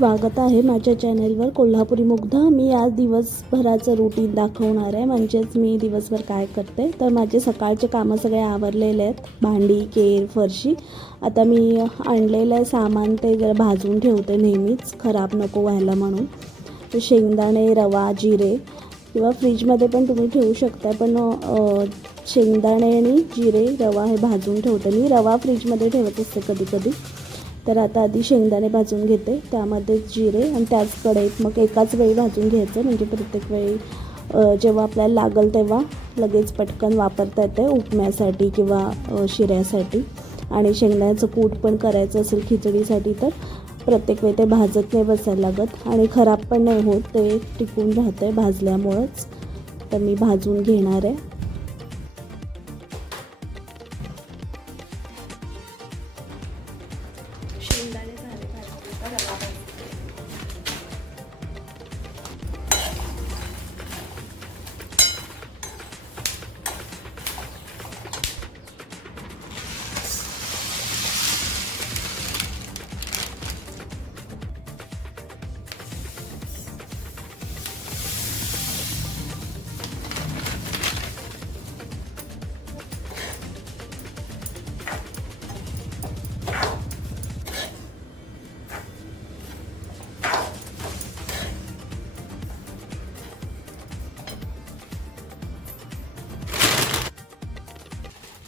स्वागत आहे माझ्या चॅनलवर कोल्हापुरी मुग्ध। मी आज दिवसभराचं रुटीन दाखवणार आहे, म्हणजेच मी दिवसभर काय करते। तर माझे सकाळचे कामं सगळे आवरलेले आहेत, भांडी केर फरशी। आता मी आणलेलं सामान ते जरा भाजून ठेवते, नेहमीच खराब नको व्हायला म्हणून। तर शेंगदाणे रवा जिरे किंवा फ्रीजमध्ये पण तुम्ही ठेवू शकता, पण शेंगदाणे आणि जिरे रवा हे भाजून ठेवते मी। रवा फ्रीजमध्ये ठेवत असते कधी कधी। तर आता आधी शेंगदाणे भाजून घेते, त्यामध्ये जिरे आणि त्याच कढईत मग एकाच वेळी भाजून घ्यायचं, म्हणजे प्रत्येक वेळी जेव्हा आपल्याला लागेल तेव्हा लगेच पटकन वापरता येते उपम्यासाठी किंवा शिऱ्यासाठी। आणि शेंगदाण्याचं कूट पण करायचं असेल खिचडीसाठी तर प्रत्येक वेळी ते भाजत नाही बसायला लागत आणि खराब पण नाही होत, ते टिकून राहते भाजल्यामुळंच। तर मी भाजून घेणार आहे। शेंगदाणे झाले भाजून, आता रवा भाजते।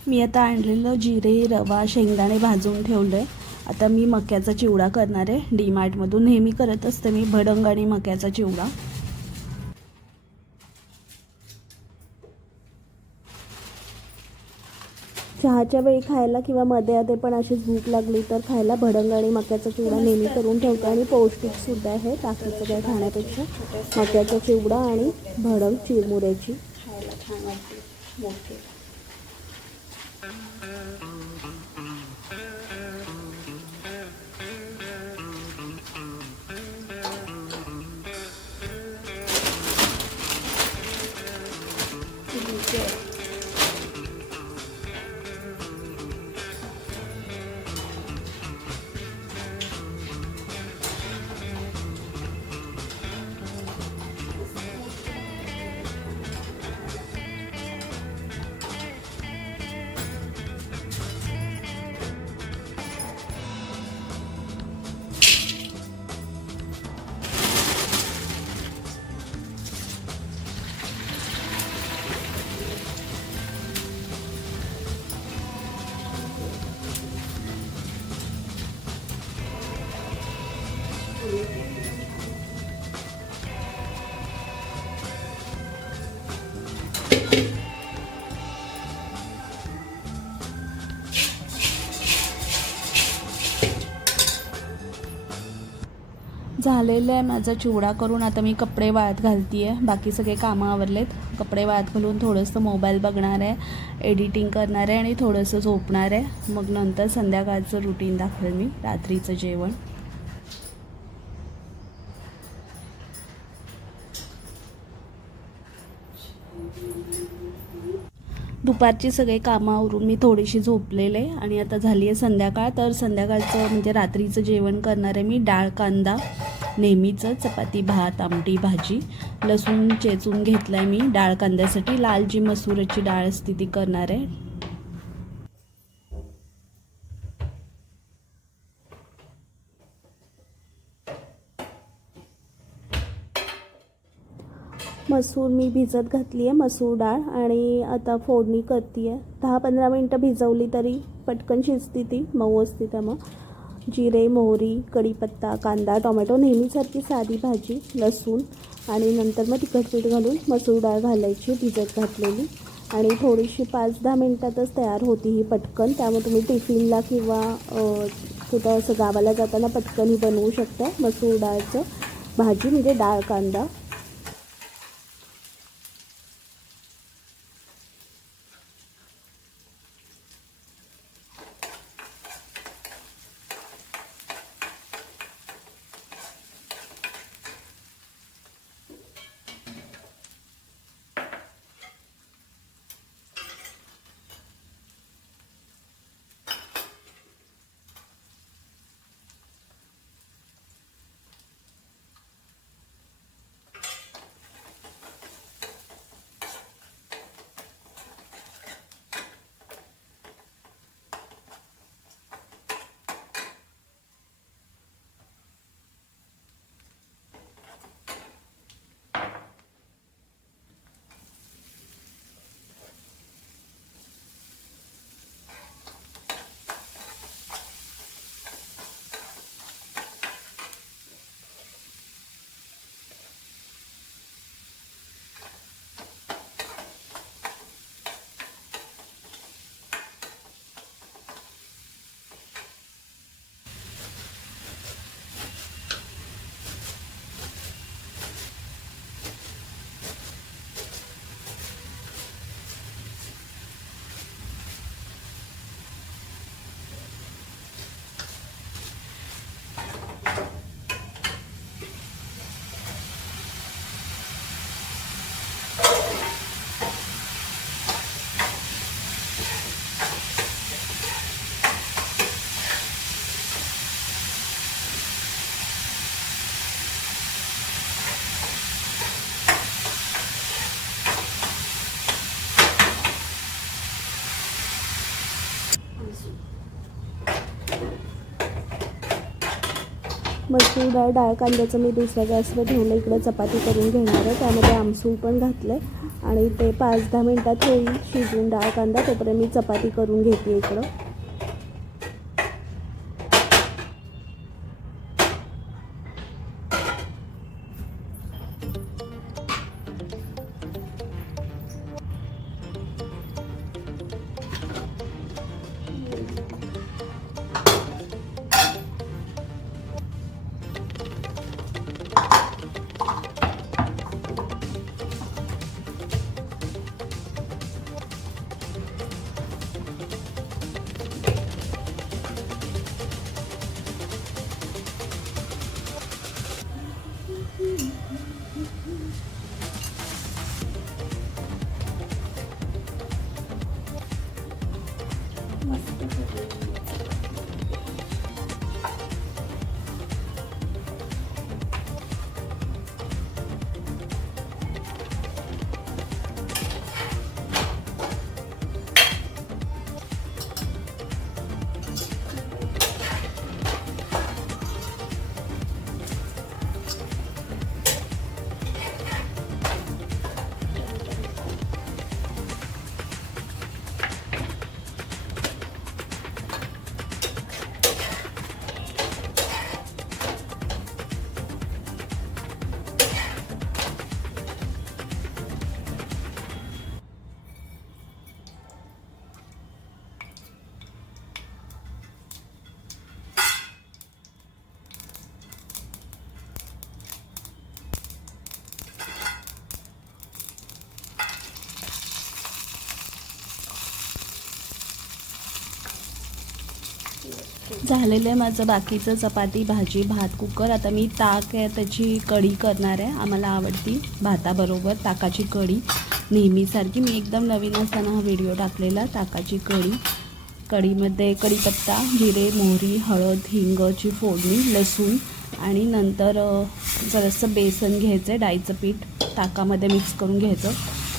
मी आता आणलेलं जिरे रवा शेंगदाणे भाजून ठेवलं आहे। आता मी मक्याचा चिवडा करणार आहे, डीमार्टमधून नेहमी करत असते मी भडंग आणि मक्याचा चिवडा। चहाच्या वेळी खायला किंवा मध्ये आधे पण अशीच भूक लागली तर खायला भडंग आणि मक्याचा चिवडा नेहमी करून ठेवते आणि पौष्टिकसुद्धा आहे बाकीचं काय खाण्यापेक्षा। मक्याचा चिवडा आणि भडंग चिरमुऱ्याची खायला छान वाटते मोठे। झालेलं आहे माझा चिवडा करून। आता मी कपडे वाळत घालते आहे, बाकी सगळे कामं आवरलेत। कपडे वाळत घालून थोडंसं मोबाईल बघणार आहे, एडिटिंग करणार आहे आणि थोडंसं झोपणार आहे। मग नंतर संध्याकाळचं रुटीन दाखवेल मी, रात्रीचं जेवण। दुपारची सगळे कामं आवरून मी थोडीशी झोपलेले आणि आता झाली आहे संध्याकाळ। तर संध्याकाळचं म्हणजे रात्रीचं जेवण करणार आहे मी, डाळ कांदा नेहमीचं, चपाती भात आमटी भाजी। लसूण चेचून घेतला आहे मी डाळ कांद्यासाठी, लाल जी मसूरची डाळ असते ती करणार आहे। मसूर मी भिजत घातली आहे, मसूर डाळ, आणि आता फोडणी करते आहे। 10-15 मिनटं भिजवली तरी पटकन शिजती, ती मऊ असते। त्यामुळे जिरे मोहरी कढीपत्ता कांदा टोमॅटो नेहमीसारखी साधी भाजी, लसूण आणि नंतर मग तिखट घालून मसूर डाळ घालायची भिजत घातलेली, आणि थोडीशी 5-10 मिनटातच तयार होती ही पटकन। त्यामुळे तुम्ही टिफिनला किंवा कुठं असं गावाला जाताना पटकनही बनवू शकता मसूर डाळचं भाजी, म्हणजे डाळ कांदा। मसूर डाळ डाळ कांद्याचं मी दुसऱ्या गॅसवर ठेवलं, इकडे चपाती करून घेणार आहे. त्यामध्ये आमसूल पण घातलं आहे आणि ते 5-10 मिनटात होईल शिजून डाळ कांदा. तोपर्यंत मी चपाती करून घेते इकडं. झालेलं आहे माझं बाकीचं चपाती भाजी भात कुकर. आता मी ताक आहे त्याची कढी करणार आहे. आम्हाला आवडती भाताबरोबर ताकाची कढी नेहमीसारखी. मी एकदम नवीन असताना हा व्हिडिओ टाकलेला ताकाची कढी. कढीमध्ये कढीपत्ता, जिरे, मोहरी, हळद, हिंगची फोडणी, लसूण आणि नंतर जरासं बेसन घ्यायचं, डाळीचं पीठ ताकामध्ये मिक्स करून घ्यायचं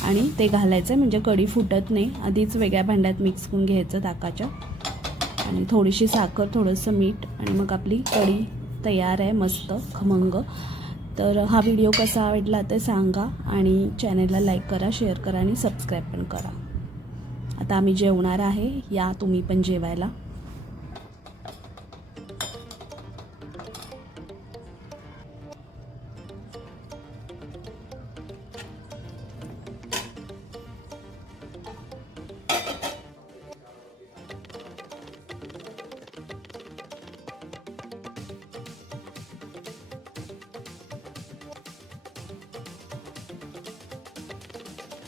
आणि ते घालायचं म्हणजे कढी फुटत नाही. आधीच वेगळ्या भांड्यात मिक्स करून घ्यायचं ताकाच्या आणि थोडीशी साखर, थोडंसं मीठ आणि मग आपली कढी तयार आहे मस्त खमंग. तर हा व्हिडिओ कसा आवडला ते सांगा आणि चॅनलला लाईक करा, शेअर करा आणि सबस्क्राईब पण करा. आता आम्ही जेवणार आहे, या तुम्ही पण जेवायला.